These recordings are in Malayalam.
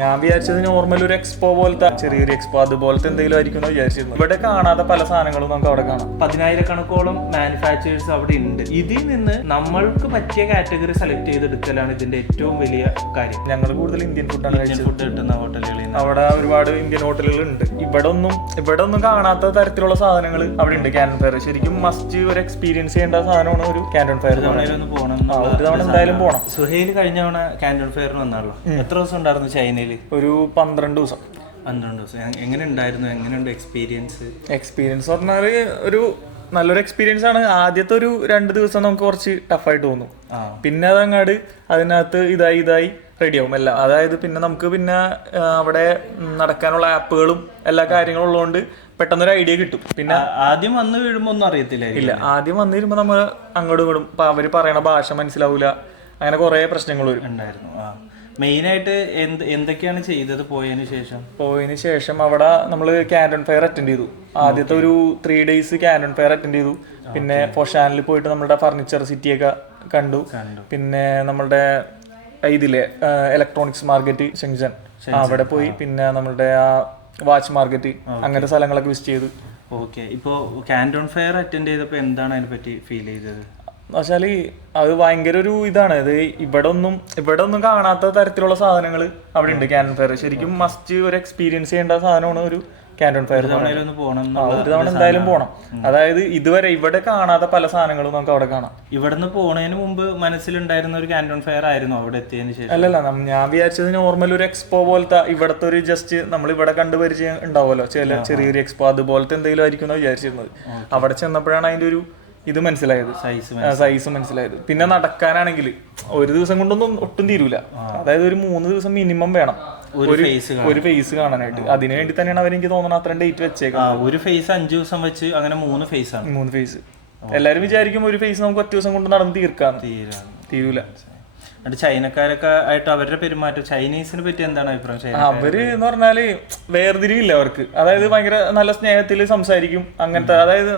ഞാൻ വിചാരിച്ചത് നോർമൽ ഒരു എക്സ്പോ പോലത്തെ ചെറിയൊരു എക്സ്പോ അതുപോലത്തെ എന്തെങ്കിലും ആയിരിക്കും വിചാരിച്ചിരുന്നു. ഇവിടെ കാണാതെ പല സാധനങ്ങളും നമുക്ക് അവിടെ കാണാം. 10,000-കണക്കോളം മാനുഫാക്ചേഴ്സ് അവിടെ ഉണ്ട്. ഇതിൽ നിന്ന് നമ്മൾക്ക് പറ്റിയ കാറ്റഗറി സെലക്ട് ചെയ്തെടുക്കലാണ് ഇതിന്റെ ഏറ്റവും വലിയ കാര്യം. ഞങ്ങൾ കൂടുതൽ ഇന്ത്യൻ ഫുഡാണ് കഴിച്ചത്. ഫുഡ് കിട്ടുന്ന ഹോട്ടലുകളിൽ അവിടെ ഒരുപാട് ഇന്ത്യൻ ഹോട്ടലുകൾ ഉണ്ട്. ഇവിടെ ഒന്നും കാണാത്ത തരത്തിലുള്ള സാധനങ്ങൾ അവിടെ ഉണ്ട്. ക്യാൻറ്റൺ ഫെയർ ശരിക്കും മസ്റ്റ് ഒരു എക്സ്പീരിയൻസ് ചെയ്യേണ്ട സാധനമാണ് ഒരു ക്യാൻറ്റൺ ഫെയർ. ഒരു തവണ എന്തായാലും പോകണം. സുഹൈൽ കഴിഞ്ഞ തവണ ക്യാൻറ്റൺ ഫെയറിന് വന്നാണല്ലോ. എത്ര ദിവസം ഉണ്ടായിരുന്നു ചൈനയിൽ? ഒരു 12 ദിവസം. 12 ദിവസം. എങ്ങനെ ഉണ്ടായിരുന്നു? എങ്ങനെയുണ്ട് എക്സ്പീരിയൻസ് പറഞ്ഞാൽ ഒരു നല്ലൊരു എക്സ്പീരിയൻസ് ആണ്. ആദ്യത്തെ ഒരു 2 ദിവസം നമുക്ക് കുറച്ച് ടഫായിട്ട് തോന്നും. പിന്നെ അതങ്ങാട് അതിനകത്ത് ഇതായി റെഡിയാവും എല്ലാം. അതായത് പിന്നെ നമുക്ക് പിന്നെ അവിടെ നടക്കാനുള്ള ആപ്പുകളും എല്ലാ കാര്യങ്ങളും ഉള്ളതുകൊണ്ട് പെട്ടെന്നൊരു ഐഡിയ കിട്ടും. പിന്നെ ആദ്യം വന്ന് വീഴുമ്പോൾ ഒന്നും അറിയത്തില്ല. ഇല്ല, ആദ്യം വന്നു വരുമ്പോൾ നമ്മൾ അങ്ങോട്ടും ഇങ്ങോട്ടും ഇപ്പൊ അവര് പറയണ ഭാഷ മനസ്സിലാവൂല, അങ്ങനെ കുറെ പ്രശ്നങ്ങൾ ഉണ്ടായിരുന്നു. മെയിനായിട്ട് എന്തൊക്കെയാണ് ചെയ്തത് പോയതിനു ശേഷം? അവിടെ നമ്മൾ ക്യാൻറ്റൺ ഫെയർ അറ്റൻഡ് ചെയ്തു. ആദ്യത്തെ ഒരു 3 days ക്യാൻറ്റൺ ഫെയർ അറ്റൻഡ് ചെയ്തു. പിന്നെ ഫോഷാനിൽ പോയിട്ട് നമ്മുടെ ഫർണിച്ചർ സിറ്റിയൊക്കെ കണ്ടു. പിന്നെ നമ്മളുടെ ഇതിലെ ഇലക്ട്രോണിക്സ് മാർക്കറ്റ് ഷെങ്സൻ അവിടെ പോയി. പിന്നെ നമ്മളുടെ ആ വാച്ച് മാർക്കറ്റ് അങ്ങനത്തെ സ്ഥലങ്ങളൊക്കെ വിസിറ്റ് ചെയ്തു. ഓക്കെ. ഇപ്പോൾ ക്യാൻറ്റൺ ഫെയർ അറ്റൻഡ് ചെയ്തപ്പോൾ എന്താണ് അതിനെപ്പറ്റി ഫീൽ ചെയ്തത്? എന്നുവെച്ചാൽ അത് ഭയങ്കര ഒരു ഇതാണ്. ഇത് ഇവിടെ ഒന്നും കാണാത്ത തരത്തിലുള്ള സാധനങ്ങൾ അവിടെ ഉണ്ട്. ക്യാൻറ്റൺ ഫെയർ ശരിക്കും മസ്റ്റ് ഒരു എക്സ്പീരിയൻസ് ചെയ്യേണ്ട സാധനമാണ് ഒരു ക്യാൻറ്റൺ ഫെയർ. ഒരു തവണ എന്തായാലും പോകണം. അതായത് ഇതുവരെ ഇവിടെ കാണാത്ത പല സാധനങ്ങളും നമുക്ക് അവിടെ കാണാം. ഇവിടുന്ന് പോണതിന് മുമ്പ് മനസ്സിലുണ്ടായിരുന്ന ഒരു ക്യാൻറ്റൺ ഫെയർ ആയിരുന്നു അവിടെ എത്തിയതിനു ശേഷം? അല്ലല്ല, ഞാൻ വിചാരിച്ചത് നോർമൽ ഒരു എക്സ്പോ പോലത്തെ ഇവിടത്തെ ഒരു ജസ്റ്റ് നമ്മൾ ഇവിടെ കണ്ടുപരിചയം ഉണ്ടാവുമല്ലോ ചെറിയൊരു എക്സ്പോ അതുപോലത്തെ എന്തെങ്കിലും ആയിരിക്കും വിചാരിച്ചിരുന്നത്. അവിടെ ചെന്നപ്പോഴാണ് അതിന്റെ ഒരു ഇത് മനസ്സിലായത്, സൈസ് മനസ്സിലായത്. പിന്നെ നടക്കാനാണെങ്കിൽ ഒരു ദിവസം കൊണ്ടൊന്നും ഒട്ടും തീരൂല. അതായത് ഒരു 3 ദിവസം മിനിമം വേണം ഒരു ഫേസ് കാണാനായിട്ട്. അതിനു വേണ്ടി തന്നെയാണ് അവർ എനിക്ക് തോന്നുന്നത് അത്രയും ഡേറ്റ് വെച്ചേക്കുന്നത്. ഒരു ഫേസ് 5 ദിവസം വെച്ച് അങ്ങനെ 3 ഫേസ്. എല്ലാരും വിചാരിക്കും ഒരു ഫേസ് നമുക്ക് ഒറ്റ ദിവസം കൊണ്ട് നടന്ന് തീരൂല. ചൈനക്കാരൊക്കെ ആയിട്ട് അവരുടെ പെരുമാറ്റം, ചൈനീസിനെ പറ്റി എന്താണ് അഭിപ്രായം? അവര് എന്ന് പറഞ്ഞാല് വേർതിരിവില്ല അവർക്ക്. അതായത് ഭയങ്കര നല്ല സ്നേഹത്തിൽ സംസാരിക്കും. അങ്ങനത്തെ അതായത്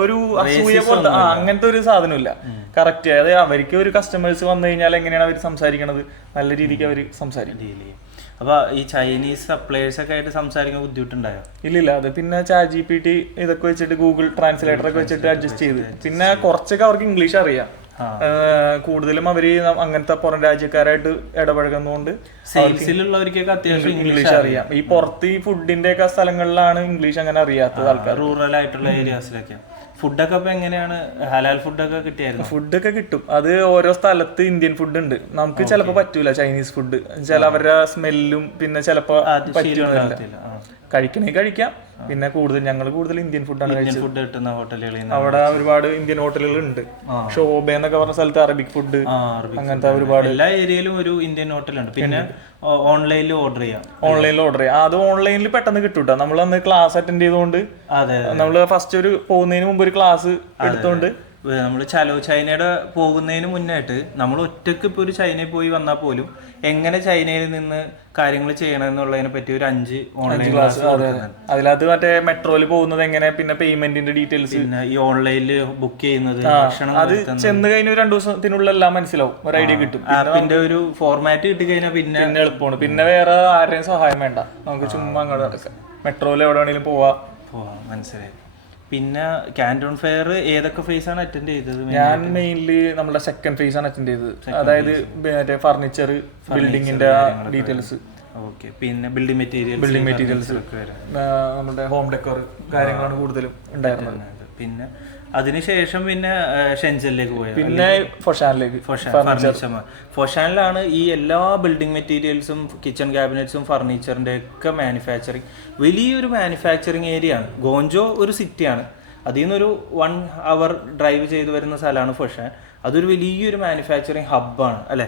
ഒരു അസൂയ പോലത്തെ അങ്ങനത്തെ ഒരു സാധനമില്ല. കറക്റ്റ്. അതായത് അവർക്ക് ഒരു കസ്റ്റമേഴ്സ് വന്നു കഴിഞ്ഞാൽ എങ്ങനെയാണ് അവർ സംസാരിക്കണത്, നല്ല രീതിക്ക് അവർ സംസാരിക്കും. അപ്പൊ ഈ ചൈനീസ് സപ്ലയേഴ്സ് ഒക്കെ ആയിട്ട് സംസാരിക്കാൻ ബുദ്ധിമുട്ടുണ്ടായോ? ഇല്ലില്ല, അത് പിന്നെ ChatGPT ഇതൊക്കെ വെച്ചിട്ട് ഗൂഗിൾ ട്രാൻസ്ലേറ്റർ ഒക്കെ വെച്ചിട്ട് അഡ്ജസ്റ്റ് ചെയ്ത്. പിന്നെ കുറച്ചൊക്കെ അവർക്ക് ഇംഗ്ലീഷ് അറിയാം. കൂടുതലും അവര് അങ്ങനത്തെ പുറം രാജ്യക്കാരായിട്ട് ഇടപഴകുന്നതുകൊണ്ട് സെയിൽസിലുള്ളവർക്കൊക്കെ അത്യാവശ്യം ഇംഗ്ലീഷ് അറിയാം. ഈ പുറത്ത് ഈ ഫുഡിന്റെ ഒക്കെ സ്ഥലങ്ങളിലാണ് ഇംഗ്ലീഷ് അങ്ങനെ അറിയാത്തത് ആൾക്കാർ. റൂറൽ ആയിട്ടുള്ള ഏരിയാസിലൊക്കെ ഫുഡൊക്കെ ഇപ്പൊ എങ്ങനെയാണ്? ഹലാൽ ഫുഡൊക്കെ കിട്ടിയായിരുന്നു? ഫുഡൊക്കെ കിട്ടും. അത് ഓരോ സ്ഥലത്ത് ഇന്ത്യൻ ഫുഡ് ഉണ്ട്. നമുക്ക് ചിലപ്പോ പറ്റൂല ചൈനീസ് ഫുഡ്. ചില അവരുടെ സ്മെല്ലും പിന്നെ ചിലപ്പോ കഴിക്കാം. പിന്നെ ഞങ്ങൾ കൂടുതൽ ഇന്ത്യൻ ഫുഡാണ് കഴിച്ചത്. ഫുഡ് കിട്ടുന്ന ഹോട്ടലുകളിൽ അവിടെ ഒരുപാട് ഇന്ത്യൻ ഹോട്ടലുകൾ ഉണ്ട്. ഷോബ എന്നൊക്കെ പറഞ്ഞ സ്ഥലത്ത് അറബിക് ഫുഡ്, അങ്ങനത്തെ ഒരുപാട് എല്ലാ ഏരിയയിലും ഒരു ഇന്ത്യൻ ഹോട്ടലുണ്ട്. പിന്നെ ഓൺലൈനിൽ ഓർഡർ ചെയ്യാം. അത് ഓൺലൈനിൽ പെട്ടെന്ന് കിട്ടൂട്ടോ. നമ്മൾ അന്ന് ക്ലാസ് അറ്റൻഡ് ചെയ്തുകൊണ്ട് നമ്മള് ഫസ്റ്റ് പോകുന്നതിന് മുമ്പ് ഒരു ക്ലാസ് എടുത്തോണ്ട് നമ്മൾ ചൈനയുടെ പോകുന്നതിന് മുന്നായിട്ട് നമ്മൾ ഒറ്റക്ക് ഇപ്പോൾ ഒരു ചൈനയിൽ പോയി വന്നാൽ പോലും എങ്ങനെ ചൈനയിൽ നിന്ന് കാര്യങ്ങൾ ചെയ്യണമെന്നുള്ളതിനെ പറ്റി ഒരു 5 ഓൺലൈൻ ക്ലാസ്. അതിനകത്ത് മറ്റേ മെട്രോയിൽ പോകുന്നത് എങ്ങനെ, പിന്നെ പേയ്മെന്റിന്റെ ഡീറ്റെയിൽസ്, പിന്നെ ഈ ഓൺലൈനിൽ ബുക്ക് ചെയ്യുന്നത്, അത് ചെന്ന് കഴിഞ്ഞ 2 ദിവസത്തിനുള്ളിൽ എല്ലാം മനസ്സിലാവും, ഒരു ഐഡിയ കിട്ടും. ആപ്പിന്റെ ഒരു ഫോർമാറ്റ് കിട്ടി കഴിഞ്ഞാൽ പിന്നെ എളുപ്പമാണ്. പിന്നെ വേറെ ആരുടെയും സഹായം വേണ്ട, നമുക്ക് ചുമ്മാ അങ്ങോട്ട് നടക്കാം. മെട്രോയിൽ എവിടെ വേണമെങ്കിലും പോവാം. മനസ്സിലായി. പിന്നെ ക്യാൻറ്റൺ ഫെയർ ഏതൊക്കെ ഫേസ് ആണ് അറ്റൻഡ് ചെയ്തത്? ഞാൻ മെയിൻലി നമ്മുടെ സെക്കൻഡ് ഫേസ് ആണ് അറ്റൻഡ് ചെയ്തത്. അതായത് മറ്റേ ഫർണിച്ചർ, ബിൽഡിങ്ങിന്റെ ഡീറ്റെയിൽസ്. ഓക്കെ. പിന്നെ ബിൽഡിംഗ് മെറ്റീരിയൽസ് നമ്മുടെ ഹോം ഡെക്കോർ കാര്യങ്ങളാണ് കൂടുതലും ഉണ്ടായിരുന്നത്. പിന്നെ അതിനുശേഷം പിന്നെ ഷെൻസനിലേക്ക് പോയത്, പിന്നെ ഫൊഷാനിലാണ് ഈ എല്ലാ ബിൽഡിംഗ് മെറ്റീരിയൽസും കിച്ചൺ ക്യാബിനറ്റ്സും ഫർണിച്ചറിന്റെ ഒക്കെ മാനുഫാക്ചറിങ്. വലിയൊരു മാനുഫാക്ചറിങ് ഏരിയ ആണ്. ഗോഞ്ചോ ഒരു സിറ്റിയാണ്. അതിൽ നിന്നൊരു 1 hour ഡ്രൈവ് ചെയ്ത് വരുന്ന സ്ഥലമാണ് ഫൊഷാൻ. അതൊരു വലിയൊരു മാനുഫാക്ചറിങ് ഹബ്ബാണ് അല്ലെ?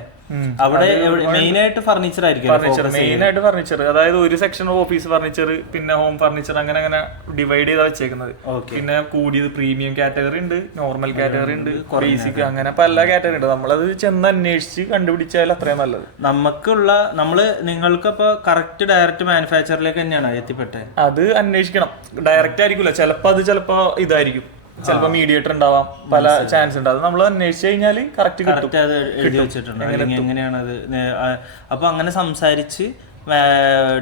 അവിടെ മെയിനായിട്ട് ഫർണിച്ചർ ആയിരിക്കും. മെയിനായിട്ട് ഫർണിച്ചർ, അതായത് ഒരു സെക്ഷൻ ഓഫീസ് ഫർണിച്ചർ, പിന്നെ ഹോം ഫർണിച്ചർ, അങ്ങനെ ഡിവൈഡ് ചെയ്താ വെച്ചേക്കുന്നത്. പിന്നെ കൂടിയത് പ്രീമിയം കാറ്റഗറി ഉണ്ട്, നോർമൽ കാറ്റഗറി ഉണ്ട്, ബേസിക്, അങ്ങനെ പല കാറ്റഗറി ഉണ്ട്. നമ്മളത് ചെന്ന് അന്വേഷിച്ച് കണ്ടുപിടിച്ചാൽ അത്രയും നല്ലത്. നിങ്ങൾക്കപ്പോ കറക്റ്റ് ഡയറക്റ്റ് മാനുഫാക്ചറിലേക്ക് തന്നെയാണ് എത്തിപ്പെട്ടത്? അത് അന്വേഷിക്കണം. ഡയറക്റ്റ് ആയിരിക്കില്ല, ചിലപ്പോ ഇതായിരിക്കും, ചിലപ്പോ മീഡിയേറ്റർ ഉണ്ടാവാം, പല ചാൻസ് ഉണ്ട്. അത് നമ്മൾ അന്വേഷിച്ചു കഴിഞ്ഞാൽ കറക്റ്റ് കിട്ടും. അത് എഴുതി വെച്ചിട്ടുണ്ട് എങ്ങനെയാണത്. അപ്പൊ അങ്ങനെ സംസാരിച്ച്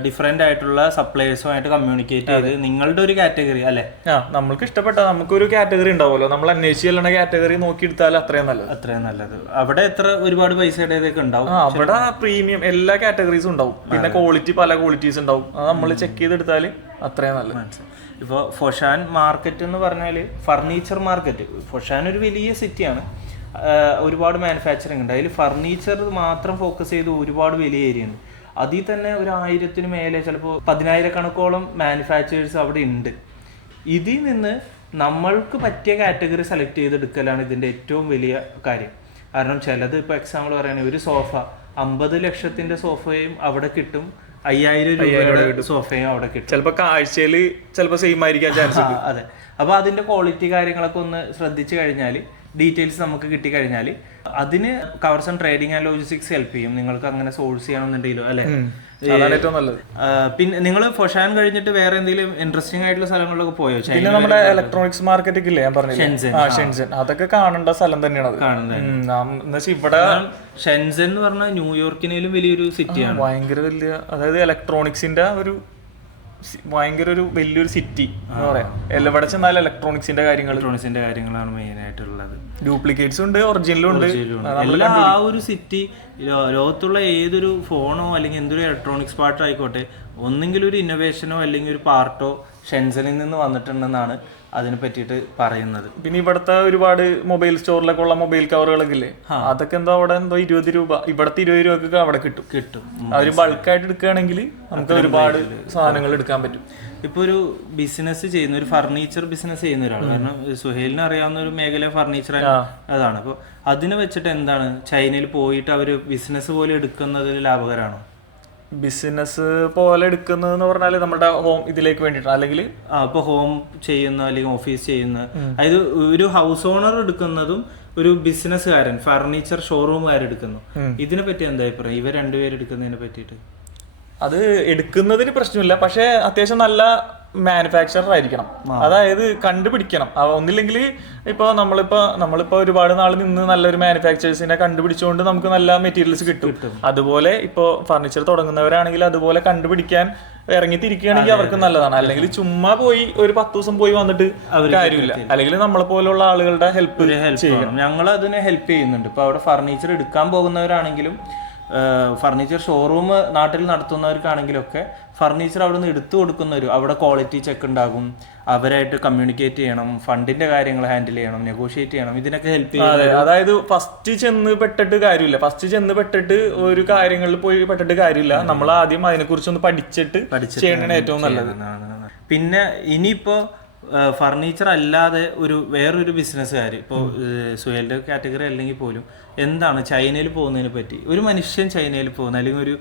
ഡിഫറെന്റ് ആയിട്ടുള്ള സപ്ലയേഴ്സുമായിട്ട് കമ്മ്യൂണിക്കേറ്റ് ചെയ്ത് നിങ്ങളുടെ ഒരു കാറ്റഗറി അല്ലെ നമ്മൾക്ക് ഇഷ്ടപ്പെട്ട നമുക്കൊരു കാറ്റഗറി ഉണ്ടാവുമല്ലോ, നമ്മൾ അന്വേഷിച്ച് ചെല്ലുന്ന കാറ്റഗറി നോക്കി എടുത്താൽ അത്രയും നല്ലത്. അവിടെ എത്ര ഒരുപാട് പൈസയുടെ ഇതൊക്കെ ഉണ്ടാവും. അവിടെ പ്രീമിയം എല്ലാ കാറ്റഗറീസും ഉണ്ടാവും, പിന്നെ ക്വാളിറ്റി പല ക്വാളിറ്റീസ് ഉണ്ടാവും, അത് നമ്മൾ ചെക്ക് ചെയ്തെടുത്താൽ അത്രയും നല്ലത്. ഇപ്പോൾ ഫൊഷാൻ മാർക്കറ്റ് എന്ന് പറഞ്ഞാൽ ഫർണിച്ചർ മാർക്കറ്റ്, ഫൊഷാൻ ഒരു വലിയ സിറ്റിയാണ്, ഒരുപാട് മാനുഫാക്ചറിങ് ഉണ്ട്. അതിൽ ഫർണിച്ചർ മാത്രം ഫോക്കസ് ചെയ്ത് ഒരുപാട് വലിയ ഏരിയ ഉണ്ട്. അതിൽ തന്നെ ഒരു 1000-ന് മേലെ ചിലപ്പോൾ 10,000-കണക്കോളം മാനുഫാക്ചറേഴ്സ് അവിടെ ഉണ്ട്. ഇതിൽ നിന്ന് നമ്മൾക്ക് പറ്റിയ കാറ്റഗറി സെലക്ട് ചെയ്തെടുക്കലാണ് ഇതിൻ്റെ ഏറ്റവും വലിയ കാര്യം. കാരണം ചിലത് ഇപ്പോൾ എക്സാമ്പിൾ പറയുകയാണെങ്കിൽ ഒരു സോഫ 50 ലക്ഷത്തിൻ്റെ സോഫയും അവിടെ കിട്ടും, 5000 രൂപയുടെ സോഫയും അവിടെ കിട്ടും. ചിലപ്പോൾ കാഴ്ചയിൽ ചിലപ്പോൾ സെയിം ആയിരിക്കാൻ ചാൻസ് ഉണ്ട്. അതെ. അപ്പോൾ അതിൻ്റെ ക്വാളിറ്റി കാര്യങ്ങളൊക്കെ ഒന്ന് ശ്രദ്ധിച്ചു കഴിഞ്ഞാൽ, ഡീറ്റെയിൽസ് നമുക്ക് കിട്ടിക്കഴിഞ്ഞാൽ അതിന് കവർസൺ ട്രേഡിംഗ് ആൻഡ് ലോജിസ്റ്റിക്സ് ഹെൽപ്പ് ചെയ്യും. നിങ്ങൾക്ക് അങ്ങനെ സോഴ്സ് ചെയ്യണമെന്നുണ്ടെങ്കിലോ അല്ലെ. പിന്നെ നിങ്ങൾ ഫൊഷാൻ കഴിഞ്ഞിട്ട് വേറെ എന്തെങ്കിലും ഇൻട്രസ്റ്റിംഗ് ആയിട്ടുള്ള സ്ഥലങ്ങളിലൊക്കെ പോയോ? പിന്നെ നമ്മുടെ ഇലക്ട്രോണിക്സ് മാർക്കറ്റ് ഇല്ലേ ഞാൻ പറഞ്ഞു, ഷെൻസൻ, അതൊക്കെ കാണേണ്ട സ്ഥലം തന്നെയാണ്. ഇവിടെ ഷെൻസൻ എന്ന് പറഞ്ഞാൽ ന്യൂയോർക്കിനേലും വലിയൊരു സിറ്റിയാണ്, ഭയങ്കര വലിയ, അതായത് ഇലക്ട്രോണിക്സിന്റെ ഒരു ഭയങ്കര ഒരു വലിയൊരു സിറ്റി എന്ന് പറയാം. എവിടെ ചെന്നാലും ഇലക്ട്രോണിക്സിന്റെ കാര്യങ്ങളാണ് മെയിൻ ആയിട്ടുള്ളത്. ഡ്യൂപ്ലിക്കേറ്റ്സ് ഉണ്ട്, ഒറിജിനലും ഉണ്ട്. എല്ലാം ആ ഒരു സിറ്റി ലോകത്തുള്ള ഏതൊരു ഫോണോ അല്ലെങ്കിൽ എന്തൊരു ഇലക്ട്രോണിക്സ് പാർട്ടോ ആയിക്കോട്ടെ, ഒന്നെങ്കിലും ഒരു ഇന്നോവേഷനോ അല്ലെങ്കിൽ ഒരു പാർട്ടോ ഷെൻസനിൽ നിന്ന് വന്നിട്ടുണ്ടെന്നാണ് അതിനെ പറ്റിയിട്ട് പറയുന്നത്. പിന്നെ ഇവിടുത്തെ ഒരുപാട് മൊബൈൽ സ്റ്റോറിലൊക്കെ ഉള്ള മൊബൈൽ കവറുകളൊക്കെ ഇല്ലേ, അതൊക്കെ എന്തോ അവിടെ എന്തോ 20 രൂപ, ഇവിടുത്തെ 20 രൂപക്ക് അവിടെ കിട്ടും. അവര് ബൾക്കായിട്ട് എടുക്കുകയാണെങ്കിൽ നമുക്ക് ഒരുപാട് സാധനങ്ങൾ എടുക്കാൻ പറ്റും. ഇപ്പോൾ ഒരു ബിസിനസ് ചെയ്യുന്ന, ഒരു ഫർണിച്ചർ ബിസിനസ് ചെയ്യുന്ന ഒരാൾ, കാരണം സുഹേലിന് അറിയാവുന്ന ഒരു മേഖല ഫർണിച്ചർ അതാണ്. അപ്പോൾ അതിനെ വെച്ചിട്ട് എന്താണ് ചൈനയിൽ പോയിട്ട് അവർ ബിസിനസ് പോലെ എടുക്കുന്നത് ലാഭകരമാണോ? ബിസിനസ് പോലെ എടുക്കുന്നതെന്ന് പറഞ്ഞാൽ നമ്മുടെ ഹോം ഇതിലേക്ക് വേണ്ടിയിട്ടാണ്, അല്ലെങ്കിൽ ഇപ്പോൾ ഹോം ചെയ്യുന്ന അല്ലെങ്കിൽ ഓഫീസ് ചെയ്യുന്ന, അതായത് ഒരു ഹൗസ് ഓണർ എടുക്കുന്നതും ഒരു ബിസിനസ്സുകാരൻ ഫർണിച്ചർ ഷോറൂമുകാരെടുക്കുന്നു, ഇതിനെ പറ്റി എന്താ അഭിപ്രായം? ഇവർ രണ്ടുപേരും എടുക്കുന്നതിനെ പറ്റിയിട്ട്? അത് എടുക്കുന്നതിന് പ്രശ്നമില്ല, പക്ഷെ അത്യാവശ്യം നല്ല മാനുഫാക്ചറർ ആയിരിക്കണം, അതായത് കണ്ടുപിടിക്കണം. ഒന്നില്ലെങ്കിൽ ഇപ്പോൾ നമ്മളിപ്പോ ഒരുപാട് നാൾ നിന്ന് നല്ലൊരു മാനുഫാക്ചറേഴ്സിനെ കണ്ടുപിടിച്ചുകൊണ്ട് നമുക്ക് നല്ല മെറ്റീരിയൽസ് കിട്ടും. അതുപോലെ ഇപ്പോൾ ഫർണിച്ചർ തുടങ്ങുന്നവരാണെങ്കിൽ അതുപോലെ കണ്ടുപിടിക്കാൻ ഇറങ്ങിത്തിരിക്കുകയാണെങ്കിൽ അവർക്ക് നല്ലതാണ്. അല്ലെങ്കിൽ ചുമ്മാ പോയി ഒരു 10 ദിവസം പോയി വന്നിട്ട് കാര്യമില്ല. അല്ലെങ്കിൽ നമ്മളെ പോലുള്ള ആളുകളുടെ ഹെൽപ്പ് ചെയ്യണം. ഞങ്ങൾ അതിനെ ഹെൽപ്പ് ചെയ്യുന്നുണ്ട്. ഇപ്പോൾ അവിടെ ഫർണിച്ചർ എടുക്കാൻ പോകുന്നവരാണെങ്കിലും ഫർണിച്ചർ ഷോറൂം നാട്ടിൽ നടത്തുന്നവർക്കാണെങ്കിലൊക്കെ ഫർണിച്ചർ അവിടെ നിന്ന് എടുത്തു കൊടുക്കുന്നവർ, അവിടെ ക്വാളിറ്റി ചെക്ക് ഉണ്ടാകും, അവരായിട്ട് കമ്മ്യൂണിക്കേറ്റ് ചെയ്യണം, ഫണ്ടിന്റെ കാര്യങ്ങൾ ഹാൻഡിൽ ചെയ്യണം, നെഗോഷിയേറ്റ് ചെയ്യണം, ഇതിനൊക്കെ ഹെൽപ്പ് ചെയ്യും. അതായത് ഫസ്റ്റ് ചെന്ന് പെട്ടിട്ട് ഒരു കാര്യങ്ങളിൽ പോയി പെട്ടിട്ട് കാര്യമില്ല. നമ്മൾ ആദ്യം അതിനെക്കുറിച്ചൊന്ന് പഠിച്ചിട്ട് ചെയ്യണതാണ് ഏറ്റവും നല്ലത്. പിന്നെ ഇനിയിപ്പോ ഫർണിച്ചർ അല്ലാതെ വേറൊരു ബിസിനസ്സുകാർ, ഇപ്പോൾ സുഹേലിന്റെ കാറ്റഗറി അല്ലെങ്കിൽ പോലും, എന്താണ് ചൈനയിൽ പോകുന്നതിനെ പറ്റി, ഒരു മനുഷ്യൻ ചൈനയിൽ പോകുന്ന, അല്ലെങ്കിൽ ഒരു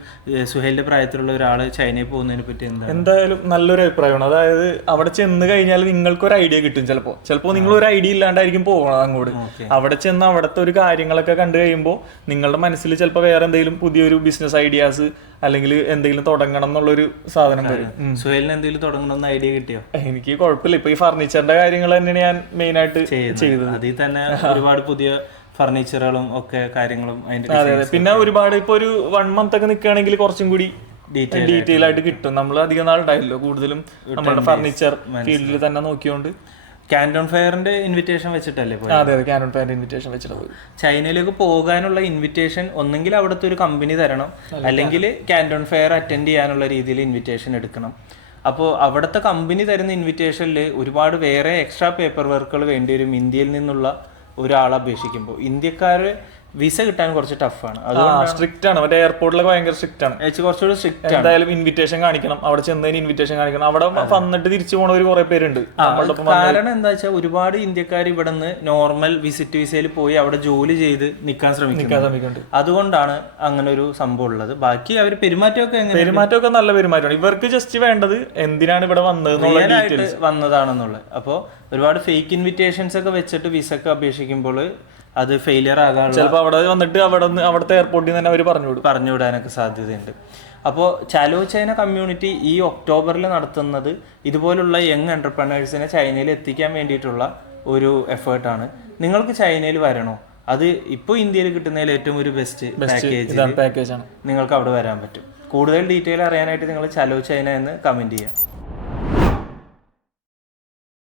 സുഹേലിന്റെ പ്രായത്തിലുള്ള ഒരാൾ ചൈനയിൽ പോകുന്നതിനെ പറ്റി എന്തായാലും നല്ലൊരു അഭിപ്രായമാണ്. അതായത് അവിടെ ചെന്ന് കഴിഞ്ഞാൽ നിങ്ങൾക്കൊരു ഐഡിയ കിട്ടും. ചിലപ്പോൾ നിങ്ങൾ ഒരു ഐഡിയ ഇല്ലാണ്ടായിരിക്കും പോകുന്നത് അങ്ങോട്ട്. അവിടെ ചെന്ന് അവിടുത്തെ ഒരു കാര്യങ്ങളൊക്കെ കണ്ടു കഴിയുമ്പോൾ നിങ്ങളുടെ മനസ്സിൽ ചിലപ്പോൾ വേറെ എന്തെങ്കിലും പുതിയൊരു ബിസിനസ് ഐഡിയാസ് അല്ലെങ്കിൽ എന്തെങ്കിലും തുടങ്ങണം എന്നുള്ളൊരു സാധനം വരും. സുഹേലിന് എന്തെങ്കിലും തുടങ്ങണമെന്ന് ഐഡിയ കിട്ടിയോ? എനിക്ക് കുഴപ്പമില്ല. ഇപ്പൊ ഈ ഫർണിച്ചറിന്റെ കാര്യങ്ങൾ തന്നെയാണ് ഞാൻ മെയിൻ ആയിട്ട് ചെയ്തത്. അതിൽ തന്നെ ഒരുപാട് പുതിയ ഫർണിച്ചറുകളും ഒക്കെ കാര്യങ്ങളും പിന്നെ ഒരുപാട് ഇപ്പൊ ഒരു 1 month ഒക്കെ നിൽക്കുകയാണെങ്കിൽ കുറച്ചും കൂടി ഡീറ്റെയിൽ ആയിട്ട് കിട്ടും. നമ്മൾ അധികം നാളുണ്ടായില്ലോ, കൂടുതലും നമ്മുടെ ഫർണിച്ചർ ഫീൽഡിൽ തന്നെ നോക്കിയോണ്ട്. കാൻഡോൺ ഫെയറിന്റെ ഇൻവിറ്റേഷൻ വെച്ചിട്ടല്ലേ? അതെ, കാൻഡോൺ ഫെയറിന്റെ ഇൻവിറ്റേഷൻ വെച്ചിട്ട് പോയി. ചൈനയിലേക്ക് പോകാനുള്ള ഇൻവിറ്റേഷൻ ഒന്നെങ്കിൽ അവിടുത്തെ ഒരു കമ്പനി തരണം, അല്ലെങ്കിൽ കാൻഡോൺ ഫെയർ അറ്റൻഡ് ചെയ്യാനുള്ള രീതിയിൽ ഇൻവിറ്റേഷൻ എടുക്കണം. അപ്പോൾ അവിടുത്തെ കമ്പനി തരുന്ന ഇൻവിറ്റേഷനിൽ ഒരുപാട് വേറെ എക്സ്ട്രാ പേപ്പർ വർക്കുകൾ വേണ്ടി വരും. ഇന്ത്യയിൽ നിന്നുള്ള ഒരാളെ അപേക്ഷിക്കുമ്പോൾ ഇന്ത്യക്കാർ വിസ കിട്ടാൻ കുറച്ച് ടഫാണ്. സ്ട്രിക്റ്റ് ആണ്. മറ്റേ എയർപോർട്ടിലൊക്കെ ഭയങ്കര സ്ട്രിക്റ്റ് ആണ്. കുറച്ചുകൂടി സ്ട്രിക്റ്റ് ആണ്. എന്തായാലും ഇൻവിറ്റേഷൻ കാണിക്കണം. അവിടെ ചെന്നതിന് ഇൻവിറ്റേഷൻ കാണിക്കണം. അവിടെ വന്നിട്ട് തിരിച്ചു പോണവർ കുറെ പേരുണ്ട്. കാരണം എന്താ വെച്ചാൽ ഒരുപാട് ഇന്ത്യക്കാർ ഇവിടെ നിന്ന് നോർമൽ വിസിറ്റ് വിസയിൽ പോയി അവിടെ ജോലി ചെയ്ത് നിൽക്കാൻ ശ്രമിക്കുന്നുണ്ട്. അതുകൊണ്ടാണ് അങ്ങനെ ഒരു സംഭവം ഉള്ളത്. ബാക്കി അവർ പെരുമാറ്റമൊക്കെ നല്ല പെരുമാറ്റമാണ്. ഇവർക്ക് ജസ്റ്റ് വേണ്ടത് എന്തിനാണ് ഇവിടെ വന്നതാണെന്നുള്ളത്. അപ്പോൾ ഒരുപാട് ഫേക്ക് ഇൻവിറ്റേഷൻസ് ഒക്കെ വെച്ചിട്ട് വിസ ഒക്കെ അപേക്ഷിക്കുമ്പോൾ അത് ഫെയിലിയർ ആകാൻ ചിലപ്പോൾ അവിടെ വന്നിട്ട് അവിടുത്തെ എയർപോർട്ടിൽ തന്നെ അവർ പറഞ്ഞു വിടാനൊക്കെ സാധ്യതയുണ്ട്. അപ്പോൾ ചാലോ ചൈന കമ്മ്യൂണിറ്റി ഈ ഒക്ടോബറിൽ നടത്തുന്നത് ഇതുപോലുള്ള യങ് എന്റർപ്രണേഴ്സിനെ ചൈനയിൽ എത്തിക്കാൻ വേണ്ടിയിട്ടുള്ള ഒരു എഫേർട്ടാണ്. നിങ്ങൾക്ക് ചൈനയിൽ വരണോ? അത് ഇപ്പോൾ ഇന്ത്യയിൽ കിട്ടുന്നതിൽ ഏറ്റവും ഒരു ബെസ്റ്റ് പാക്കേജ് പാക്കേജാണ്. നിങ്ങൾക്ക് അവിടെ വരാൻ പറ്റും. കൂടുതൽ ഡീറ്റെയിൽ അറിയാനായിട്ട് നിങ്ങൾ ചലോ ചൈന എന്ന് കമൻറ്റ് ചെയ്യാം.